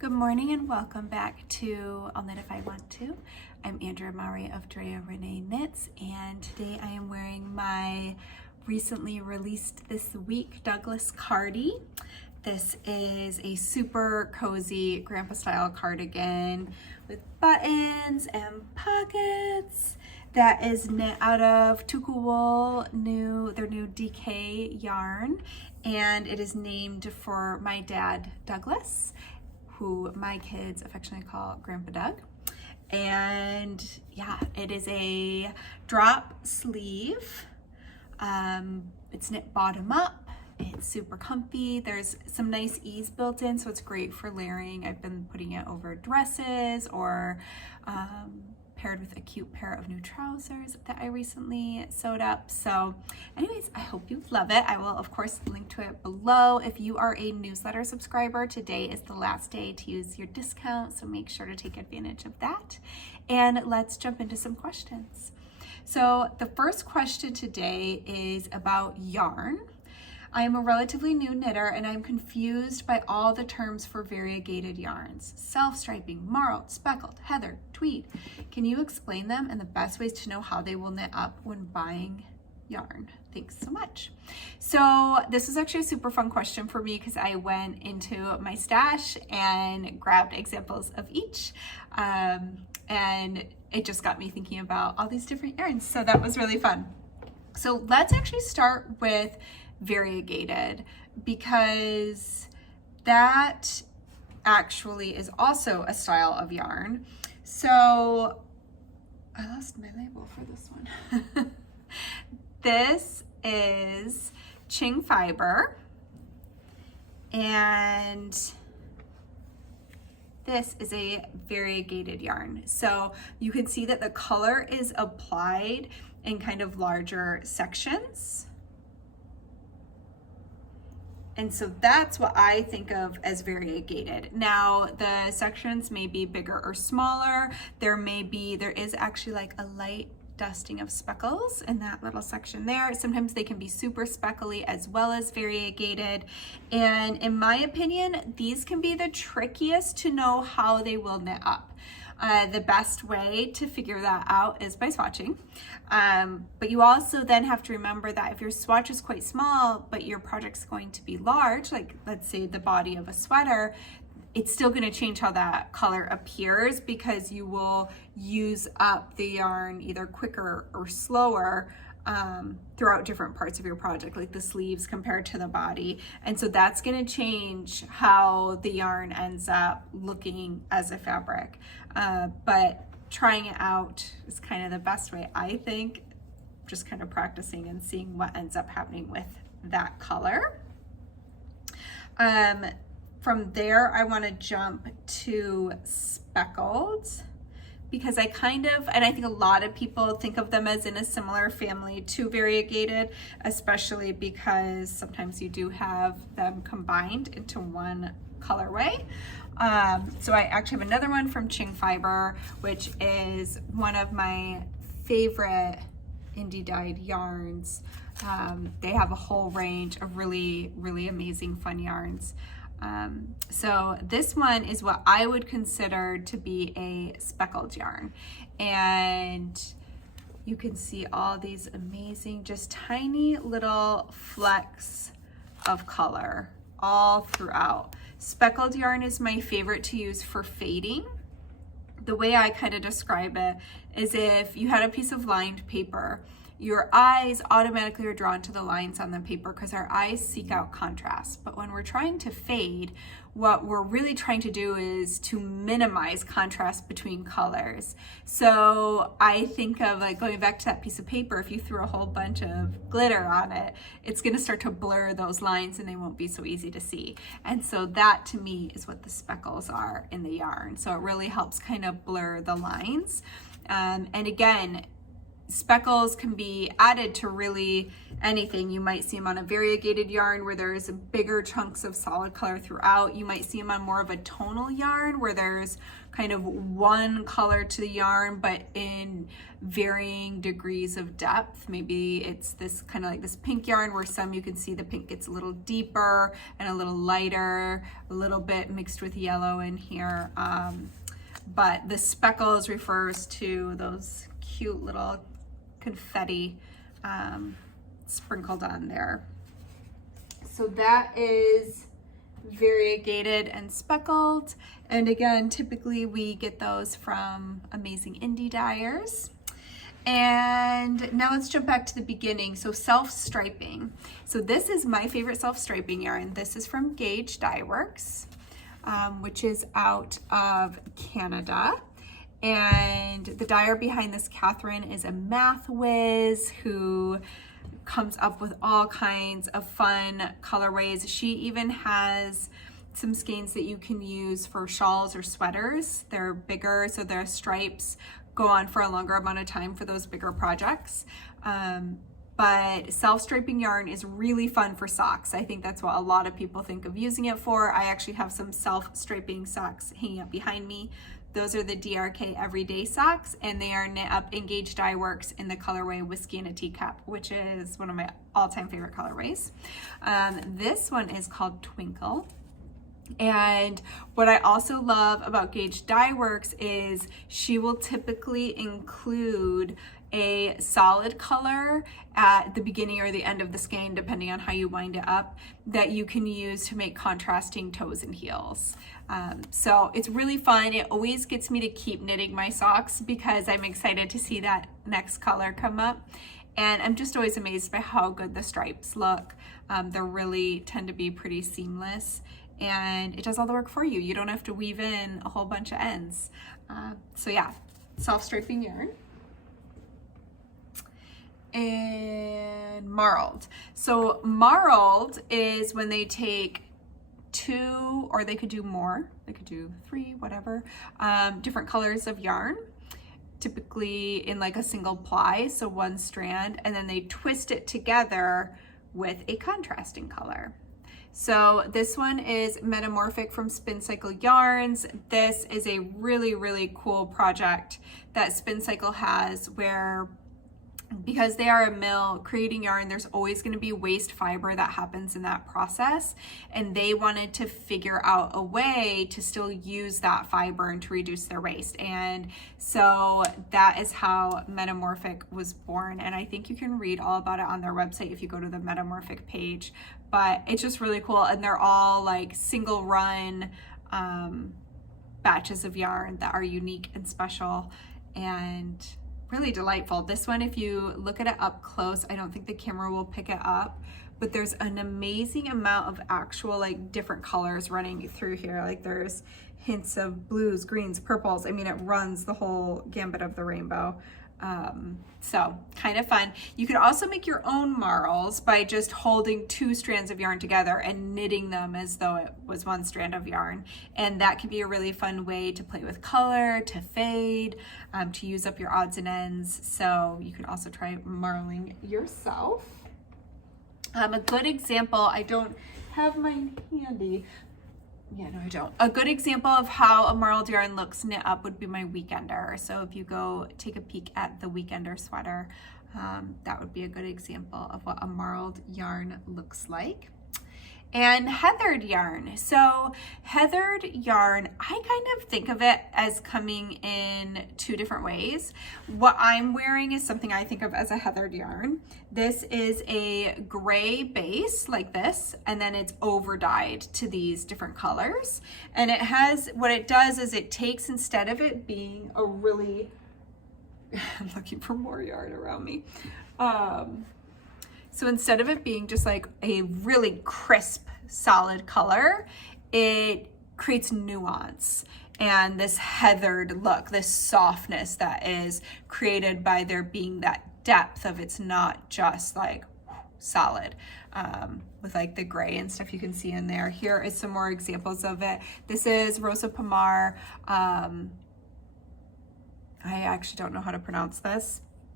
Good morning and welcome back to I'll Knit If I Want To. I'm Andrea of Andrea Renee Knits, and today I am wearing my recently released this week Douglas cardi. This is a super cozy grandpa style cardigan with buttons and pockets that is knit out of Tuku Wool, their new DK yarn, and it is named for my dad, Douglas, who my kids affectionately call Grandpa Doug. And yeah, it is a drop sleeve. It's knit bottom up. It's super comfy. There's some nice ease built in, so it's great for layering. I've been putting it over dresses or paired with a cute pair of new trousers that I recently sewed up. So anyways, I hope you love it. I will of course link to it below. If you are a newsletter subscriber, today is the last day to use your discount, so make sure to take advantage of that. And let's jump into some questions. So the first question today is about yarn. I am a relatively new knitter and I'm confused by all the terms for variegated yarns. Self-striping, marled, speckled, heather, tweed. Can you explain them and the best ways to know how they will knit up when buying yarn? Thanks so much. So this is actually a super fun question for me because I went into my stash and grabbed examples of each. And it just got me thinking about all these different yarns. So that was really fun. So let's actually start with variegated, because that actually is also a style of yarn. So I lost my label for this one. This is Ching fiber, and this is a variegated yarn. So you can see that the color is applied in kind of larger sections. And so that's what I think of as variegated. Now, the sections may be bigger or smaller. There is actually like a light dusting of speckles in that little section there. Sometimes they can be super speckly as well as variegated. And in my opinion, these can be the trickiest to know how they will knit up. The best way to figure that out is by swatching. But you also then have to remember that if your swatch is quite small, but your project's going to be large, like let's say the body of a sweater, it's still going to change how that color appears because you will use up the yarn either quicker or slower throughout different parts of your project, like the sleeves compared to the body. And so that's going to change how the yarn ends up looking as a fabric. But trying it out is kind of the best way, I think, just kind of practicing and seeing what ends up happening with that color. From there, I want to jump to speckled, because I think a lot of people think of them as in a similar family to variegated, especially because sometimes you do have them combined into one colorway. So I actually have another one from Ching Fiber, which is one of my favorite indie dyed yarns. They have a whole range of really, really amazing fun yarns. So this one is what I would consider to be a speckled yarn, and you can see all these amazing, just tiny little flecks of color all throughout. Speckled yarn is my favorite to use for fading. The way I kind of describe it is if you had a piece of lined paper, your eyes automatically are drawn to the lines on the paper because our eyes seek out contrast. But when we're trying to fade, what we're really trying to do is to minimize contrast between colors. So I think of like going back to that piece of paper, if you threw a whole bunch of glitter on it, it's gonna start to blur those lines and they won't be so easy to see. And so that to me is what the speckles are in the yarn. So it really helps kind of blur the lines. And again, speckles can be added to really anything. You might see them on a variegated yarn where there's bigger chunks of solid color throughout. You might see them on more of a tonal yarn where there's kind of one color to the yarn, but in varying degrees of depth. Maybe it's this kind of like this pink yarn where some you can see the pink gets a little deeper and a little lighter, a little bit mixed with yellow in here. But the speckles refers to those cute little confetti sprinkled on there. So that is variegated and speckled. And again, typically we get those from amazing indie dyers. And now let's jump back to the beginning. So self-striping. So this is my favorite self-striping yarn. This is from Gauge Dye Works, which is out of Canada. And the dyer behind this, Catherine, is a math whiz who comes up with all kinds of fun colorways. She even has some skeins that you can use for shawls or sweaters. They're bigger, so their stripes go on for a longer amount of time for those bigger projects. But self-striping yarn is really fun for socks. I think that's what a lot of people think of using it for. I actually have some self-striping socks hanging up behind me. Those are the DRK Everyday Socks, and they are knit up in Gauge Dye Works in the colorway Whiskey in a Teacup, which is one of my all-time favorite colorways. This one is called Twinkle. And what I also love about Gauge Dye Works is she will typically include a solid color at the beginning or the end of the skein, depending on how you wind it up, that you can use to make contrasting toes and heels. So it's really fun. It always gets me to keep knitting my socks because I'm excited to see that next color come up. And I'm just always amazed by how good the stripes look. They really tend to be pretty seamless, and it does all the work for you. You don't have to weave in a whole bunch of ends. So yeah, self-striping yarn. And marled. So marled is when they take two, or they could do more, they could do three, whatever, different colors of yarn, typically in like a single ply, so one strand, and then they twist it together with a contrasting color. So this one is Metamorphic from Spin Cycle Yarns. This is a really, really cool project that Spin Cycle has where, because they are a mill creating yarn, there's always going to be waste fiber that happens in that process, and they wanted to figure out a way to still use that fiber and to reduce their waste. And so that is how Metamorphic was born, and I think you can read all about it on their website if you go to the Metamorphic page. But it's just really cool, and they're all like single run batches of yarn that are unique and special and really delightful. This one, if you look at it up close, I don't think the camera will pick it up, but there's an amazing amount of actual like different colors running through here. Like there's hints of blues, greens, purples. I mean, it runs the whole gambit of the rainbow. So kind of fun. You could also make your own marls by just holding two strands of yarn together and knitting them as though it was one strand of yarn. And that can be a really fun way to play with color, to fade, to use up your odds and ends. So you can also try marling yourself. A good example, I don't have mine handy. Yeah, no, I don't. A good example of how a marled yarn looks knit up would be my Weekender. So if you go take a peek at the Weekender sweater, that would be a good example of what a marled yarn looks like. And heathered yarn. So heathered yarn, I kind of think of it as coming in two different ways. What I'm wearing is something I think of as a heathered yarn. This is a gray base like this, and then it's over dyed to these different colors. And it has, what it does is it takes, instead of it being a really, I'm looking for more yarn around me. So instead of it being just like a really crisp, solid color, it creates nuance and this heathered look, this softness that is created by there being that depth of it's not just like solid with like the gray and stuff you can see in there. Here is some more examples of it. This is Rosa Pomar. I actually don't know how to pronounce this.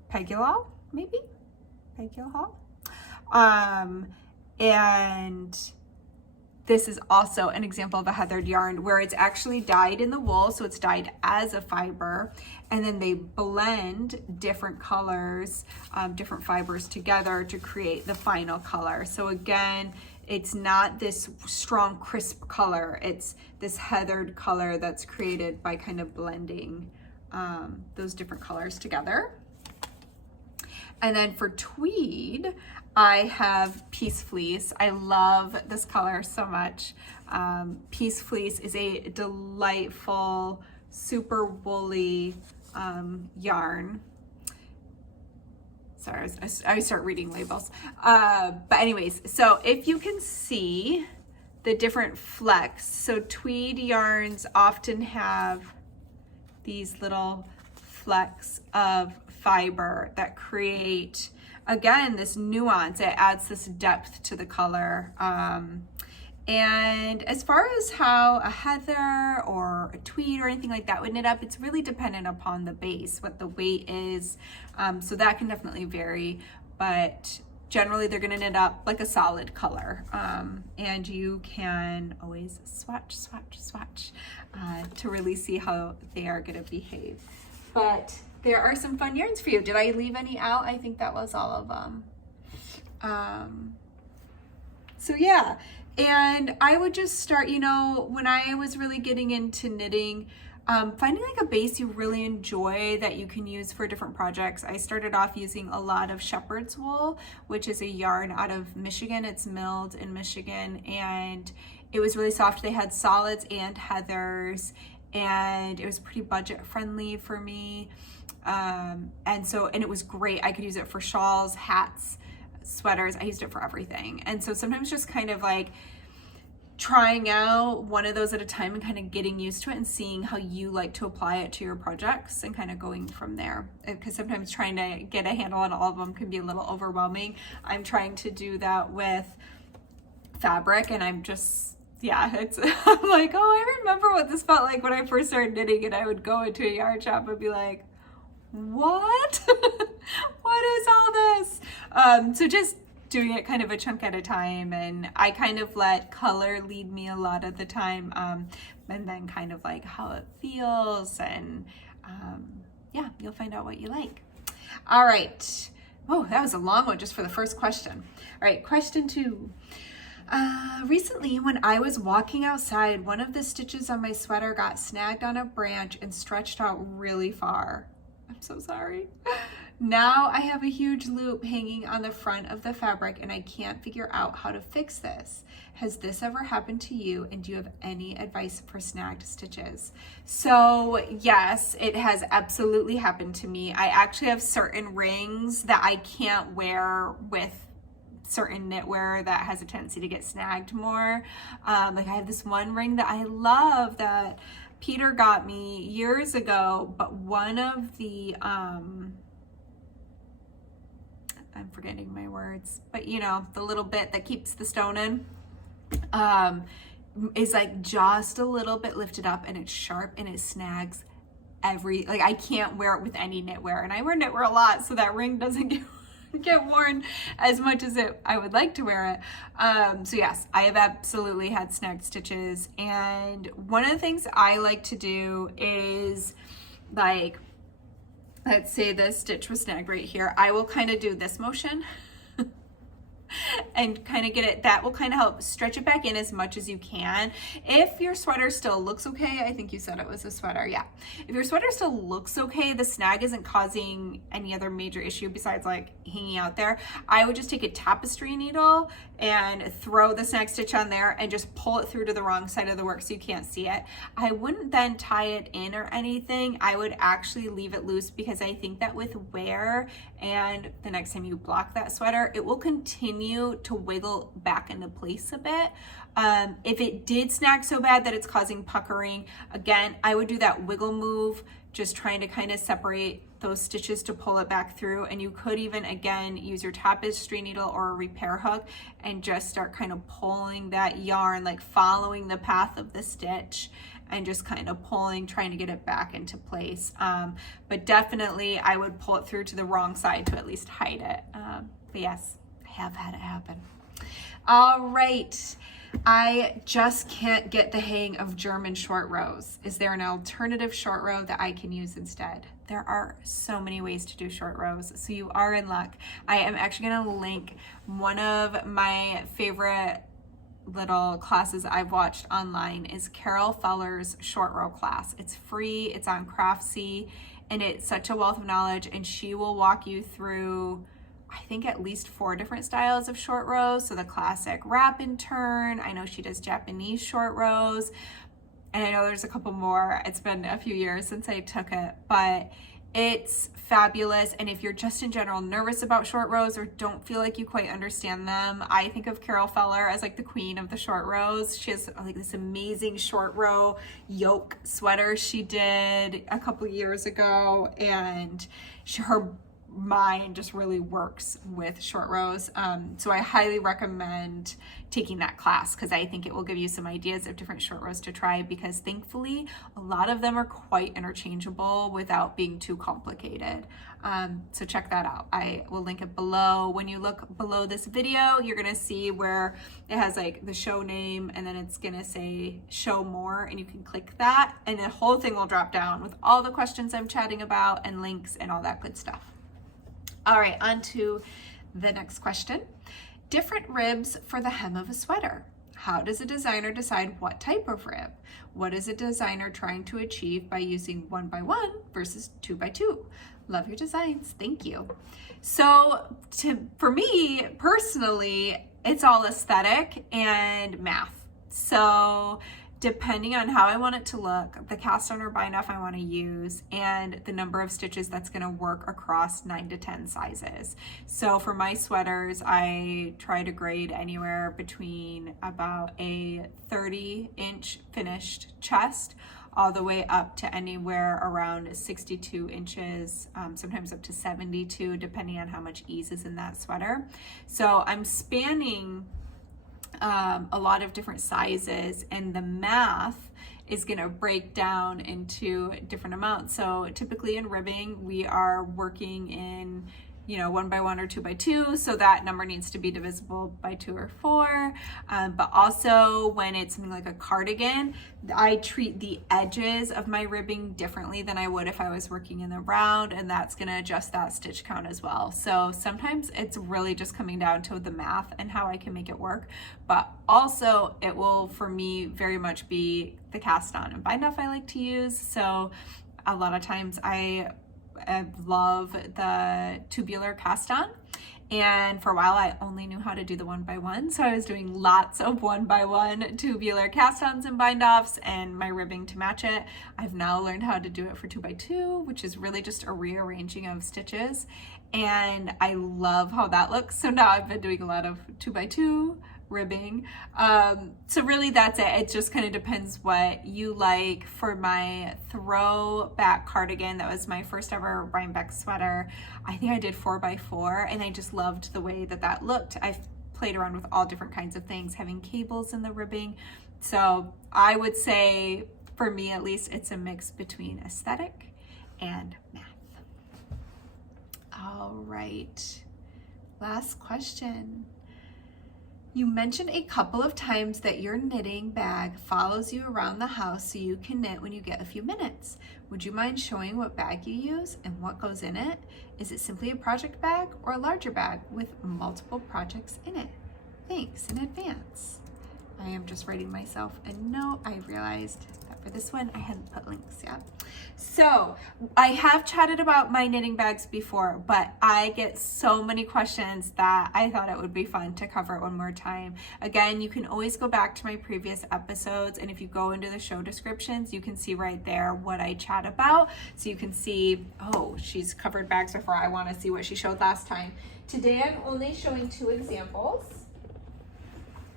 pegulol, maybe? Pegulol. And this is also an example of a heathered yarn where it's actually dyed in the wool, so it's dyed as a fiber, and then they blend different colors, different fibers together to create the final color. So again, it's not this strong, crisp color. It's this heathered color that's created by kind of blending those different colors together. And then for tweed, I have Peace Fleece. I love this color so much. Peace Fleece is a delightful, super woolly yarn. Sorry, I start reading labels. But anyways, so if you can see the different flecks, so tweed yarns often have these little flecks of fiber that create, again, this nuance. It adds this depth to the color. And as far as how a heather or a tweed or anything like that would knit up, it's really dependent upon the base, what the weight is. So that can definitely vary, but generally they're gonna knit up like a solid color. And you can always swatch to really see how they are gonna behave. But there are some fun yarns for you. Did I leave any out? I think that was all of them. So yeah, and I would just start, you know, when I was really getting into knitting, finding like a base you really enjoy that you can use for different projects. I started off using a lot of shepherd's wool, which is a yarn out of Michigan. It's milled in Michigan, and it was really soft. They had solids and heathers, and it was pretty budget friendly for me. And it was great. I could use it for shawls, hats, sweaters. I used it for everything. And so sometimes just kind of like trying out one of those at a time and kind of getting used to it and seeing how you like to apply it to your projects and kind of going from there. Because sometimes trying to get a handle on all of them can be a little overwhelming. I'm trying to do that with fabric, and I'm just, yeah, I'm like, oh, I remember what this felt like when I first started knitting, and I would go into a yarn shop and be like, what? What is all this? So just doing it kind of a chunk at a time, and I kind of let color lead me a lot of the time, and then kind of like how it feels, and yeah, you'll find out what you like. All right. Oh, that was a long one just for the first question. All right, question 2. Recently, when I was walking outside, one of the stitches on my sweater got snagged on a branch and stretched out really far. I'm so sorry. Now I have a huge loop hanging on the front of the fabric, and I can't figure out how to fix this. Has this ever happened to you, and do you have any advice for snagged stitches? So yes, it has absolutely happened to me. I actually have certain rings that I can't wear with certain knitwear that has a tendency to get snagged more. Like I have this one ring that I love that Peter got me years ago, but one of the, I'm forgetting my words, but you know, the little bit that keeps the stone in, is like just a little bit lifted up, and it's sharp and it snags like I can't wear it with any knitwear, and I wear knitwear a lot, so that ring doesn't get worn as much as I would like to wear it. So yes, I have absolutely had snagged stitches, and one of the things I like to do is, like, let's say the stitch was snagged right here, I will kind of do this motion and kind of get it, that will kind of help stretch it back in as much as you can. If your sweater still looks okay, I think you said it was a sweater, yeah. If your sweater still looks okay, the snag isn't causing any other major issue besides like hanging out there, I would just take a tapestry needle and throw the snag stitch on there and just pull it through to the wrong side of the work so you can't see it. I wouldn't then tie it in or anything. I would actually leave it loose, because I think that with wear and the next time you block that sweater, it will continue to wiggle back into place a bit. If it did snag so bad that it's causing puckering, again, I would do that wiggle move just trying to kind of separate those stitches to pull it back through. And you could even, again, use your tapestry needle or a repair hook and just start kind of pulling that yarn, like following the path of the stitch and just kind of pulling, trying to get it back into place. But definitely I would pull it through to the wrong side to at least hide it. But yes, I have had it happen. All right. I just can't get the hang of German short rows. Is there an alternative short row that I can use instead? There are so many ways to do short rows, so you are in luck. I am actually going to link one of my favorite little classes I've watched online is Carol Feller's short row class. It's free, it's on Craftsy, and it's such a wealth of knowledge, and she will walk you through I think at least 4 different styles of short rows. So the classic wrap and turn, I know she does Japanese short rows, and I know there's a couple more. It's been a few years since I took it, but it's fabulous. And if you're just in general nervous about short rows or don't feel like you quite understand them, I think of Carol Feller as like the queen of the short rows. She has like this amazing short row yoke sweater she did a couple years ago, and her mind just really works with short rows. So I highly recommend taking that class because I think it will give you some ideas of different short rows to try, because thankfully a lot of them are quite interchangeable without being too complicated. So check that out. I will link it below. When you look below this video, you're gonna see where it has like the show name, and then it's gonna say show more, and you can click that and the whole thing will drop down with all the questions I'm chatting about and links and all that good stuff. All right, on to the next question. Different ribs for the hem of a sweater. How does a designer decide what type of rib? What is a designer trying to achieve by using 1x1 versus 2x2? Love your designs, thank you. So for me personally, it's all aesthetic and math. So depending on how I want it to look, the cast on or bind off I want to use, and the number of stitches that's going to work across 9 to 10 sizes. So for my sweaters, I try to grade anywhere between about a 30-inch finished chest all the way up to anywhere around 62 inches, sometimes up to 72, depending on how much ease is in that sweater. So I'm spanning a lot of different sizes, and the math is going to break down into different amounts. So typically in ribbing, we are working in 1x1 or 2x2, so that number needs to be divisible by 2 or 4. But also when it's something like a cardigan, I treat the edges of my ribbing differently than I would if I was working in the round, and that's going to adjust that stitch count as well. So sometimes it's really just coming down to the math and how I can make it work, but also it will for me very much be the cast on and bind off I like to use. So a lot of times I love the tubular cast on, and for a while I only knew how to do the 1x1, so I was doing lots of 1x1 tubular cast ons and bind offs and my ribbing to match it. I've now learned how to do it for 2x2, which is really just a rearranging of stitches, and I love how that looks. So now I've been doing a lot of 2x2 ribbing. So really that's it. It just kind of depends what you like. For my throwback cardigan, that was my first ever Rhinebeck sweater, I think I did 4x4, and I just loved the way that that looked. I've played around with all different kinds of things, having cables in the ribbing. So I would say, for me at least, it's a mix between aesthetic and math. All right, last question. You mentioned a couple of times that your knitting bag follows you around the house so you can knit when you get a few minutes. Would you mind showing what bag you use and what goes in it? Is it simply a project bag or a larger bag with multiple projects in it? Thanks in advance. I am just writing myself a note. I realized that for this one I hadn't put links yet. So I have chatted about my knitting bags before, but I get so many questions that I thought it would be fun to cover it one more time. Again, you can always go back to my previous episodes, and if you go into the show descriptions, you can see right there what I chat about. So you can see, oh, she's covered bags before. I want to see what she showed last time. Today I'm only showing 2 examples.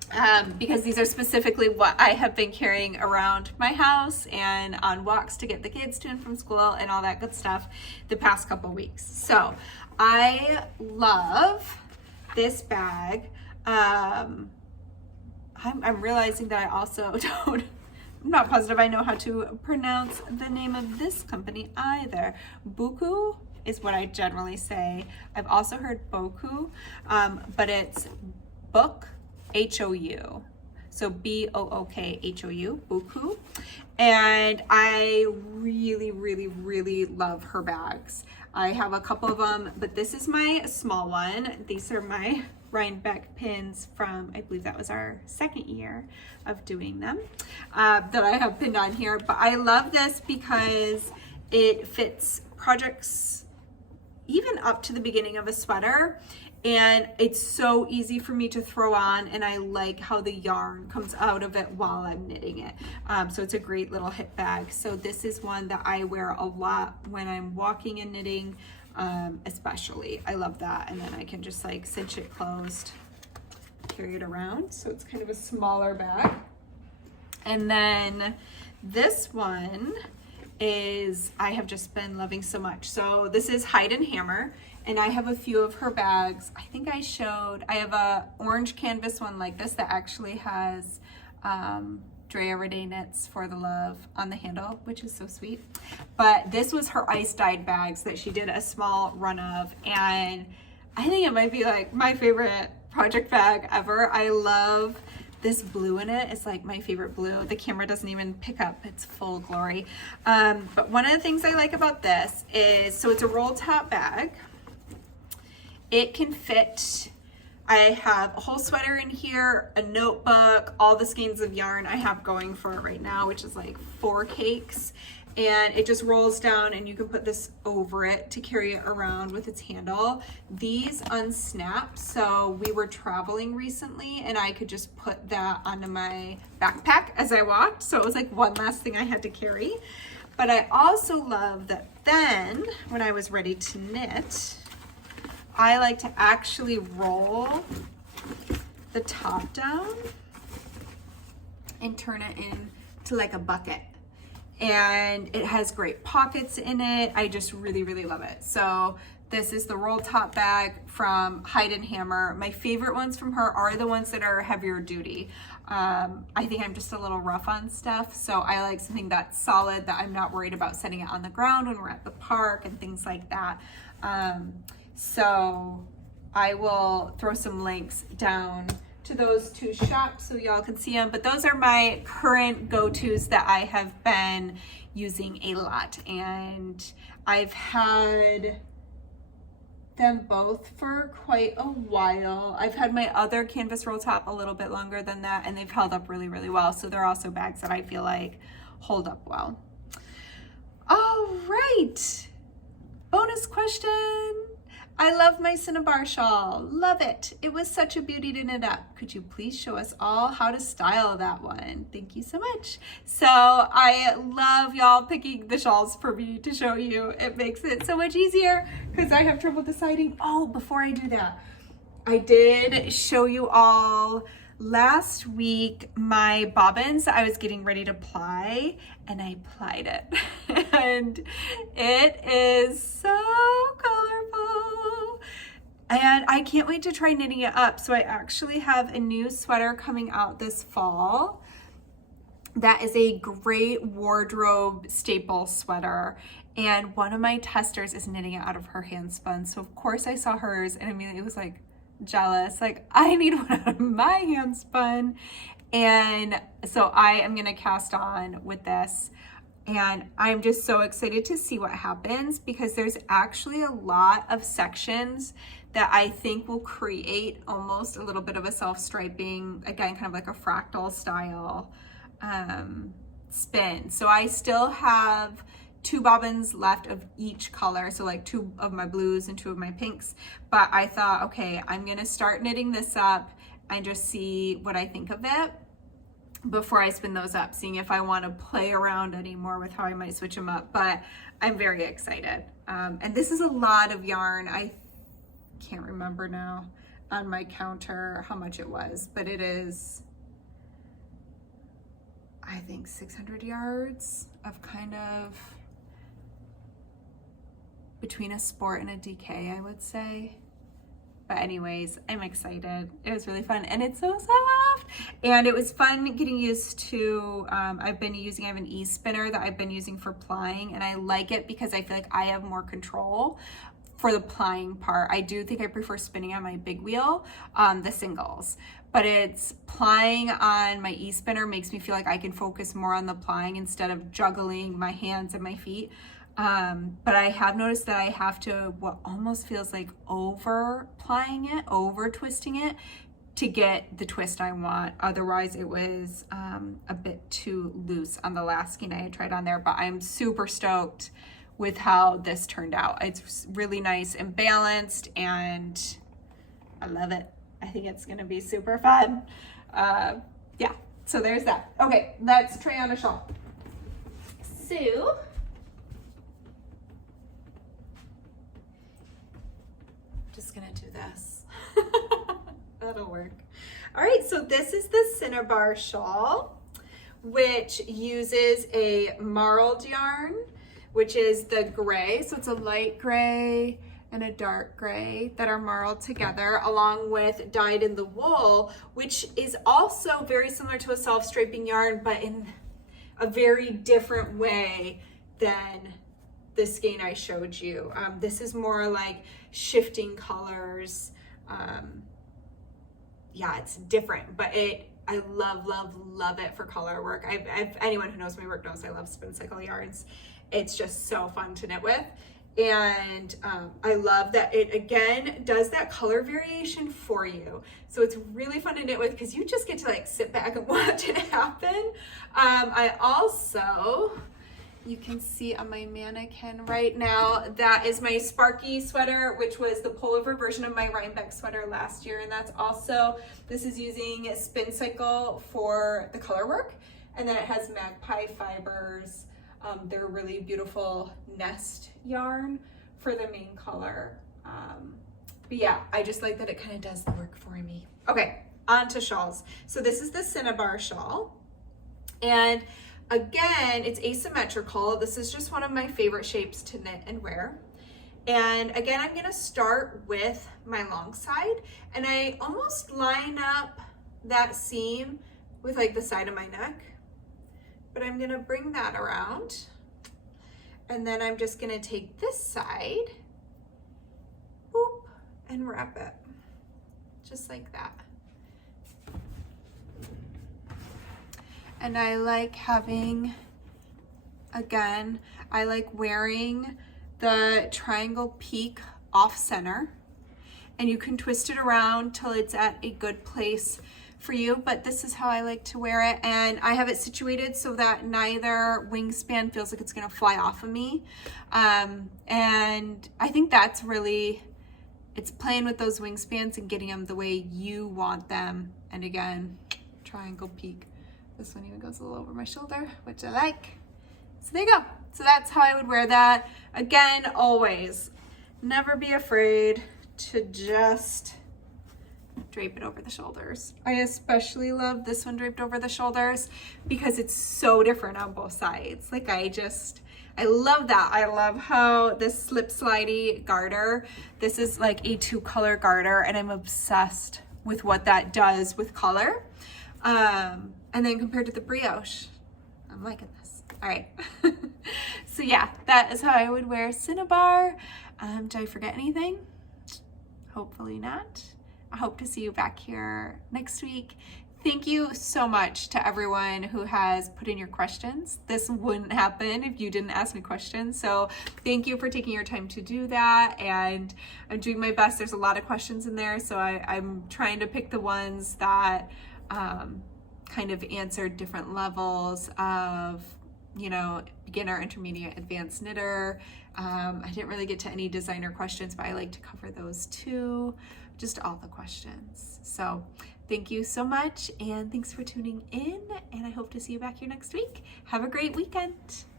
because these are specifically what I have been carrying around my house and on walks to get the kids to and from school and all that good stuff the past couple weeks. So I love this bag. I'm realizing that I also I'm not positive I know how to pronounce the name of this company either. Buku is what I generally say. I've also heard Boku, but it's book, H-O-U. So B-O-O-K-H-O-U, Buku. And I really, really, really love her bags. I have a couple of them, but this is my small one. These are my Rhinebeck pins from, I believe that was our second year of doing them, that I have pinned on here. But I love this because it fits projects even up to the beginning of a sweater. And it's so easy for me to throw on, and I like how the yarn comes out of it while I'm knitting it. So it's a great little hip bag. So this is one that I wear a lot when I'm walking and knitting, especially. I love that. And then I can just like cinch it closed, carry it around. So it's kind of a smaller bag. And then this one is, I have just been loving so much. So this is Hide and Hammer. And I have a few of her bags. I think I have a orange canvas one like this that actually has Andrea Renee Knits for the Love on the handle, which is so sweet. But this was her ice dyed bags that she did a small run of. And I think it might be like my favorite project bag ever. I love this blue in it. It's like my favorite blue. The camera doesn't even pick up its full glory. But one of the things I like about this is, so it's a roll top bag. It can fit, I have a whole sweater in here, a notebook, all the skeins of yarn I have going for it right now, which is like 4 cakes. And it just rolls down and you can put this over it to carry it around with its handle. These unsnap, so we were traveling recently and I could just put that onto my backpack as I walked. So it was like one last thing I had to carry. But I also love that then when I was ready to knit, I like to actually roll the top down and turn it into like a bucket. And it has great pockets in it. I just really, really love it. So this is the roll top bag from Hide and Hammer. My favorite ones from her are the ones that are heavier duty. I think I'm just a little rough on stuff. So I like something that's solid, that I'm not worried about setting it on the ground when we're at the park and things like that. So I will throw some links down to those two shops so y'all can see them. But those are my current go-tos that I have been using a lot. And I've had them both for quite a while. I've had my other canvas roll top a little bit longer than that, and they've held up really, really well. So they're also bags that I feel like hold up well. All right, bonus question. I love my Cinnabar shawl. Love it. It was such a beauty to knit up. Could you please show us all how to style that one? Thank you so much. So I love y'all picking the shawls for me to show you. It makes it so much easier because I have trouble deciding. Oh, before I do that, I did show you all last week my bobbins I was getting ready to ply, and I plied it. And it is so colorful. And I can't wait to try knitting it up. So I actually have a new sweater coming out this fall that is a great wardrobe staple sweater. And one of my testers is knitting it out of her hand spun. So of course I saw hers and immediately was like, jealous, like I need one out of my hand spun. And so I am gonna cast on with this, and I'm just so excited to see what happens because there's actually a lot of sections that I think will create almost a little bit of a self-striping, again, kind of like a fractal style spin. So I still have 2 bobbins left of each color, so like 2 of my blues and 2 of my pinks. But I thought, okay, I'm gonna start knitting this up and just see what I think of it before I spin those up, seeing if I want to play around anymore with how I might switch them up. But I'm very excited. And this is a lot of yarn. I can't remember now. on my counter how much it was, but it is, I think 600 yards of kind of between a sport and a DK, I would say. But anyways, I'm excited. It was really fun and it's so soft. And it was fun getting used to, I have an e-spinner that I've been using for plying, and I like it because I feel like I have more control for the plying part. I do think I prefer spinning on my big wheel, the singles, but it's plying on my e-spinner makes me feel like I can focus more on the plying instead of juggling my hands and my feet. But I have noticed that I have to, what almost feels like over plying it, over twisting it to get the twist I want. Otherwise it was a bit too loose on the last skein I had tried on there, but I'm super stoked with how this turned out. It's really nice and balanced and I love it. I think it's gonna be super fun. Yeah, so there's that. Okay, let's try on a shawl. So, just gonna do this. That'll work. All right, so this is the Cinnabar shawl, which uses a marled yarn, which is the gray. So it's a light gray and a dark gray that are marled together, along with dyed in the wool, which is also very similar to a self-striping yarn, but in a very different way than the skein I showed you. This is more like shifting colors. Yeah, it's different, but I love it for color work. Anyone who knows my work knows I love spin cycle yarns. It's just so fun to knit with. And I love that it again does that color variation for you. So it's really fun to knit with because you just get to like sit back and watch it happen. I also, you can see on my mannequin right now, that is my Sparky sweater, which was the pullover version of my Rhinebeck sweater last year. And that's also, this is using Spin Cycle for the color work. And then it has magpie fibers. They're really beautiful nest yarn for the main color. But yeah, I just like that it kind of does the work for me. Okay, on to shawls. So this is the Cinnabar shawl. And again, it's asymmetrical. This is just one of my favorite shapes to knit and wear. And again, I'm gonna start with my long side, and I almost line up that seam with like the side of my neck. But I'm gonna bring that around, and then I'm just gonna take this side, boop, and wrap it, just like that. And I like having, again, I like wearing the triangle peak off center, and you can twist it around till it's at a good place for you, but this is how I like to wear it. And I have it situated so that neither wingspan feels like it's gonna fly off of me. And I think that's really, it's playing with those wingspans and getting them the way you want them. And again, triangle peak. This one even goes a little over my shoulder, which I like. So there you go. So that's how I would wear that. Again, always, never be afraid to just drape it over the shoulders. I especially love this one draped over the shoulders because it's so different on both sides. Like I love that. I love how this slip slidey garter, this is like a 2-color garter, and I'm obsessed with what that does with color. And then compared to the brioche, I'm liking this. All right. So yeah, that is how I would wear Cinnabar. Did I forget anything? Hopefully not. I hope to see you back here next week. Thank you so much to everyone who has put in your questions. This wouldn't happen if you didn't ask me questions. So thank you for taking your time to do that. And I'm doing my best. There's a lot of questions in there. So I'm trying to pick the ones that kind of answered different levels of, you know, beginner, intermediate, advanced knitter. I didn't really get to any designer questions, but I like to cover those too. Just all the questions. So thank you so much, and thanks for tuning in, and I hope to see you back here next week. Have a great weekend.